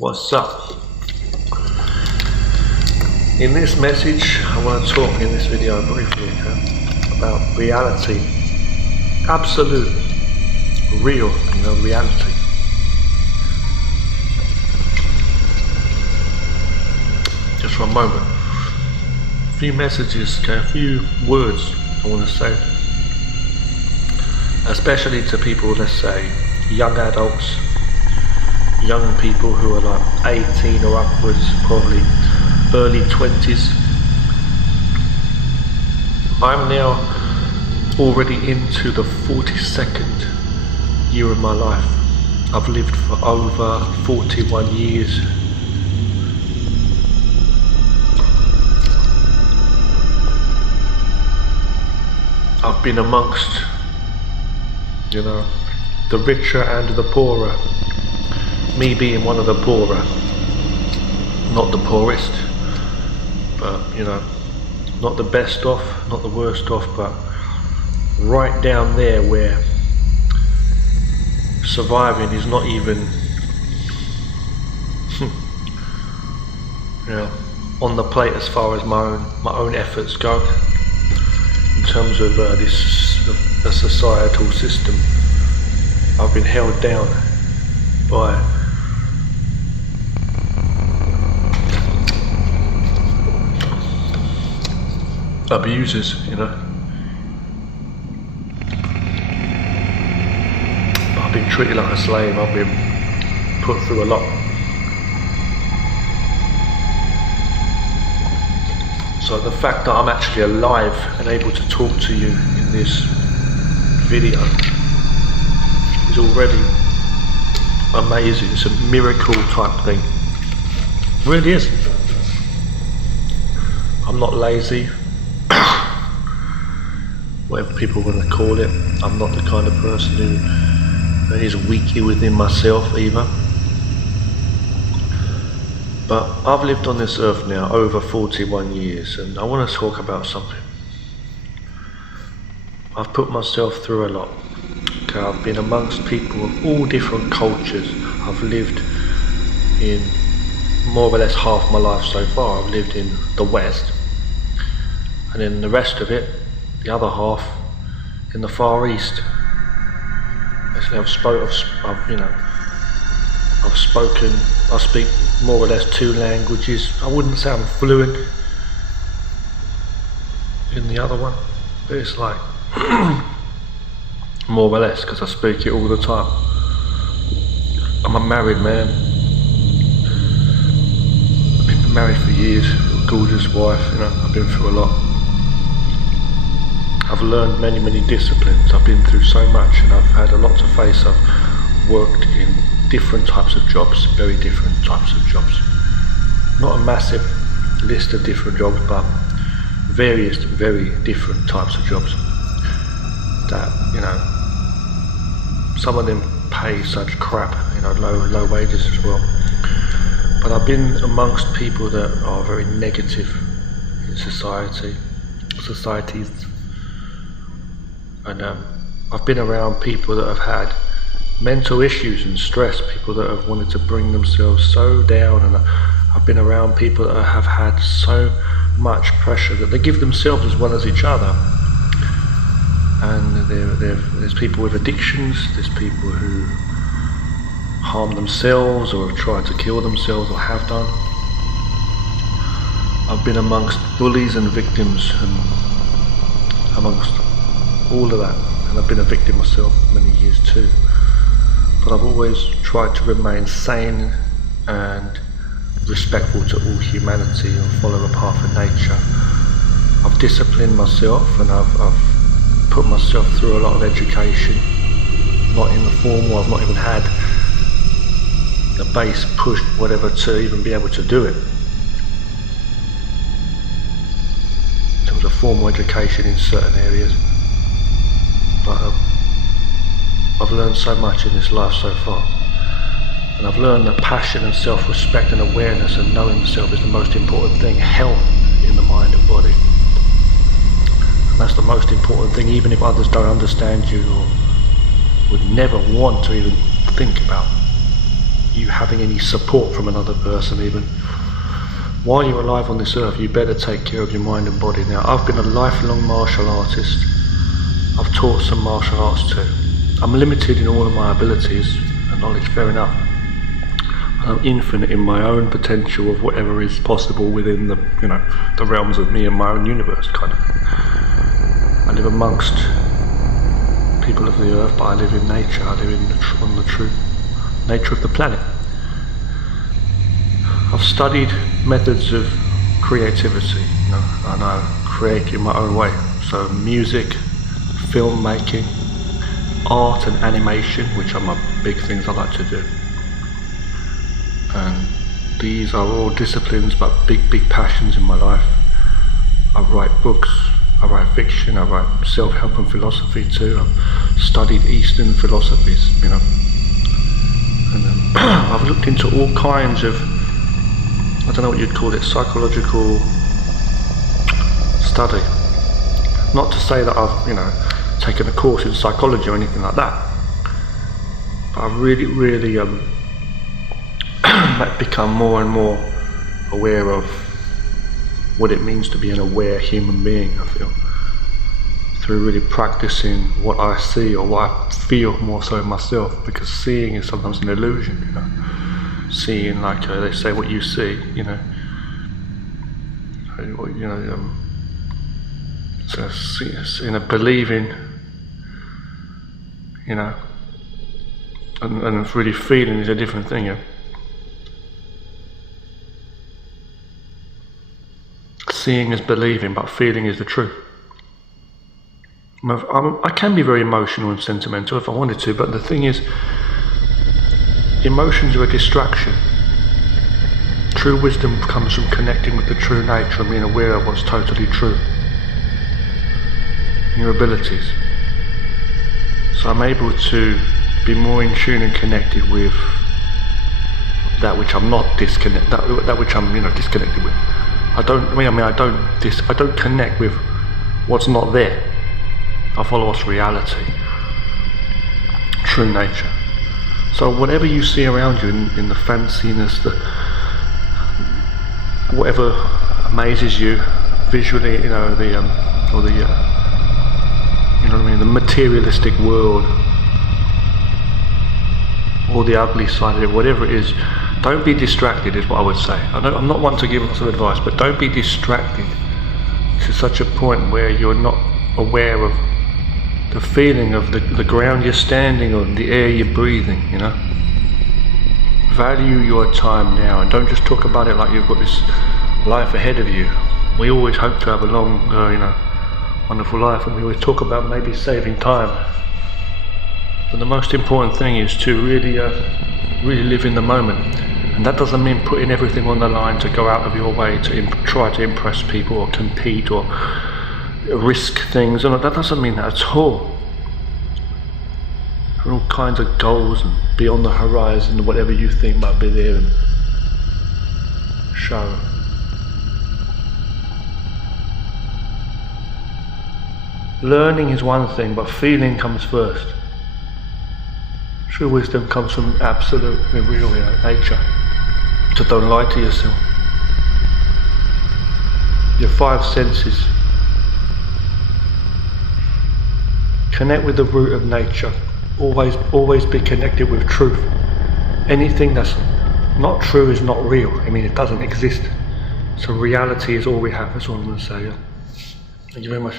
What's up? In this message, I want to talk in this video briefly about reality. Absolute, real, reality. Just for a moment. A few messages, a few words I want to say. Especially to people, let's say, young adults, young people who are like 18 or upwards, probably early 20s. I'm now already into the 42nd year of my life. I've lived for over 41 years. I've been amongst, the richer and the poorer. Me being one of the poorer, not the poorest, but not the best off, not the worst off, but right down there where surviving is not even on the plate as far as my own efforts go in terms of the societal system. I've been held down by abusers, I've been treated like a slave. I've been put through a lot. So the fact that I'm actually alive and able to talk to you in this video is already amazing. It's a miracle type thing. It really is. I'm not lazy. Whatever people want to call it. I'm not the kind of person who is weak within myself either. But I've lived on this earth now over 41 years, and I want to talk about something. I've put myself through a lot. Okay, I've been amongst people of all different cultures. I've lived in more or less half my life so far. I've lived in the West, and then the rest of it, the other half, in the Far East. Actually, I speak more or less 2 languages. I wouldn't say I'm fluent in the other one, but it's like more or less, because I speak it all the time. I'm a married man. I've been married for years, a gorgeous wife, I've been through a lot. I've learned many disciplines. I've been through so much, and I've had a lot to face. I've worked in different types of jobs, very different types of jobs. Not a massive list of different jobs, but various very different types of jobs that, some of them pay such crap, low wages as well. But I've been amongst people that are very negative in societies. And I've been around people that have had mental issues and stress, people that have wanted to bring themselves so down, and I've been around people that have had so much pressure that they give themselves as well as each other. And there's people with addictions, there's people who harm themselves or have tried to kill themselves or have done. I've been amongst bullies and victims and amongst all of that, and I've been a victim myself for many years too. But I've always tried to remain sane and respectful to all humanity and follow the path of nature. I've disciplined myself, and I've put myself through a lot of education, not in the formal. I've not even had the base pushed, whatever, to even be able to do it. In terms of formal education in certain areas. But I've learned so much in this life so far, and I've learned that passion and self-respect and awareness and knowing yourself is the most important thing. Health in the mind and body, and that's the most important thing, even if others don't understand you or would never want to even think about. you having any support from another person even. While you're alive on this earth, you better take care of your mind and body. Now, I've been a lifelong martial artist. I've taught some martial arts too. I'm limited in all of my abilities and knowledge, fair enough. And I'm infinite in my own potential of whatever is possible within the, the realms of me and my own universe, kind of thing. I live amongst people of the earth, but I live in nature. I live on the true nature of the planet. I've studied methods of creativity, and I create in my own way. So music, filmmaking, art and animation, which are my big things I like to do. And these are all disciplines, but big passions in my life. I write books, I write fiction, I write self-help and philosophy too. I've studied Eastern philosophies, and I've looked into all kinds of, I don't know what you'd call it, psychological study. Not to say that I've, taken a course in psychology or anything like that, but I've really become more and more aware of what it means to be an aware human being, I feel, through really practicing what I see or what I feel more so myself, because seeing is sometimes an illusion, seeing, like they say, what you see, so believing, and really feeling is a different thing. Seeing is believing, but feeling is the truth. I can be very emotional and sentimental if I wanted to, but the thing is, emotions are a distraction. True wisdom comes from connecting with the true nature and being aware of what's totally true. Your abilities. So I'm able to be more in tune and connected with that which I'm not disconnected, that which I'm disconnected with. I don't connect with what's not there. I follow what's reality, true nature. So whatever you see around you in the fanciness, whatever amazes you visually, the materialistic world, or the ugly side of it, whatever it is, don't be distracted, is what I would say. I'm not one to give lots of advice, but don't be distracted to such a point where you're not aware of the feeling of the ground you're standing on, the air you're breathing, Value your time now, and don't just talk about it like you've got this life ahead of you. We always hope to have a long, wonderful life, and we always talk about maybe saving time. But the most important thing is to really live in the moment. And that doesn't mean putting everything on the line to go out of your way to try to impress people or compete or risk things. And that doesn't mean that at all. There are all kinds of goals and beyond the horizon, whatever you think might be there and show. Learning is one thing, but feeling comes first. True wisdom comes from absolutely real nature. So don't lie to yourself. Your five senses. Connect with the root of nature. Always be connected with truth. Anything that's not true is not real. It doesn't exist. So reality is all we have. That's all I'm going to say. Thank you very much.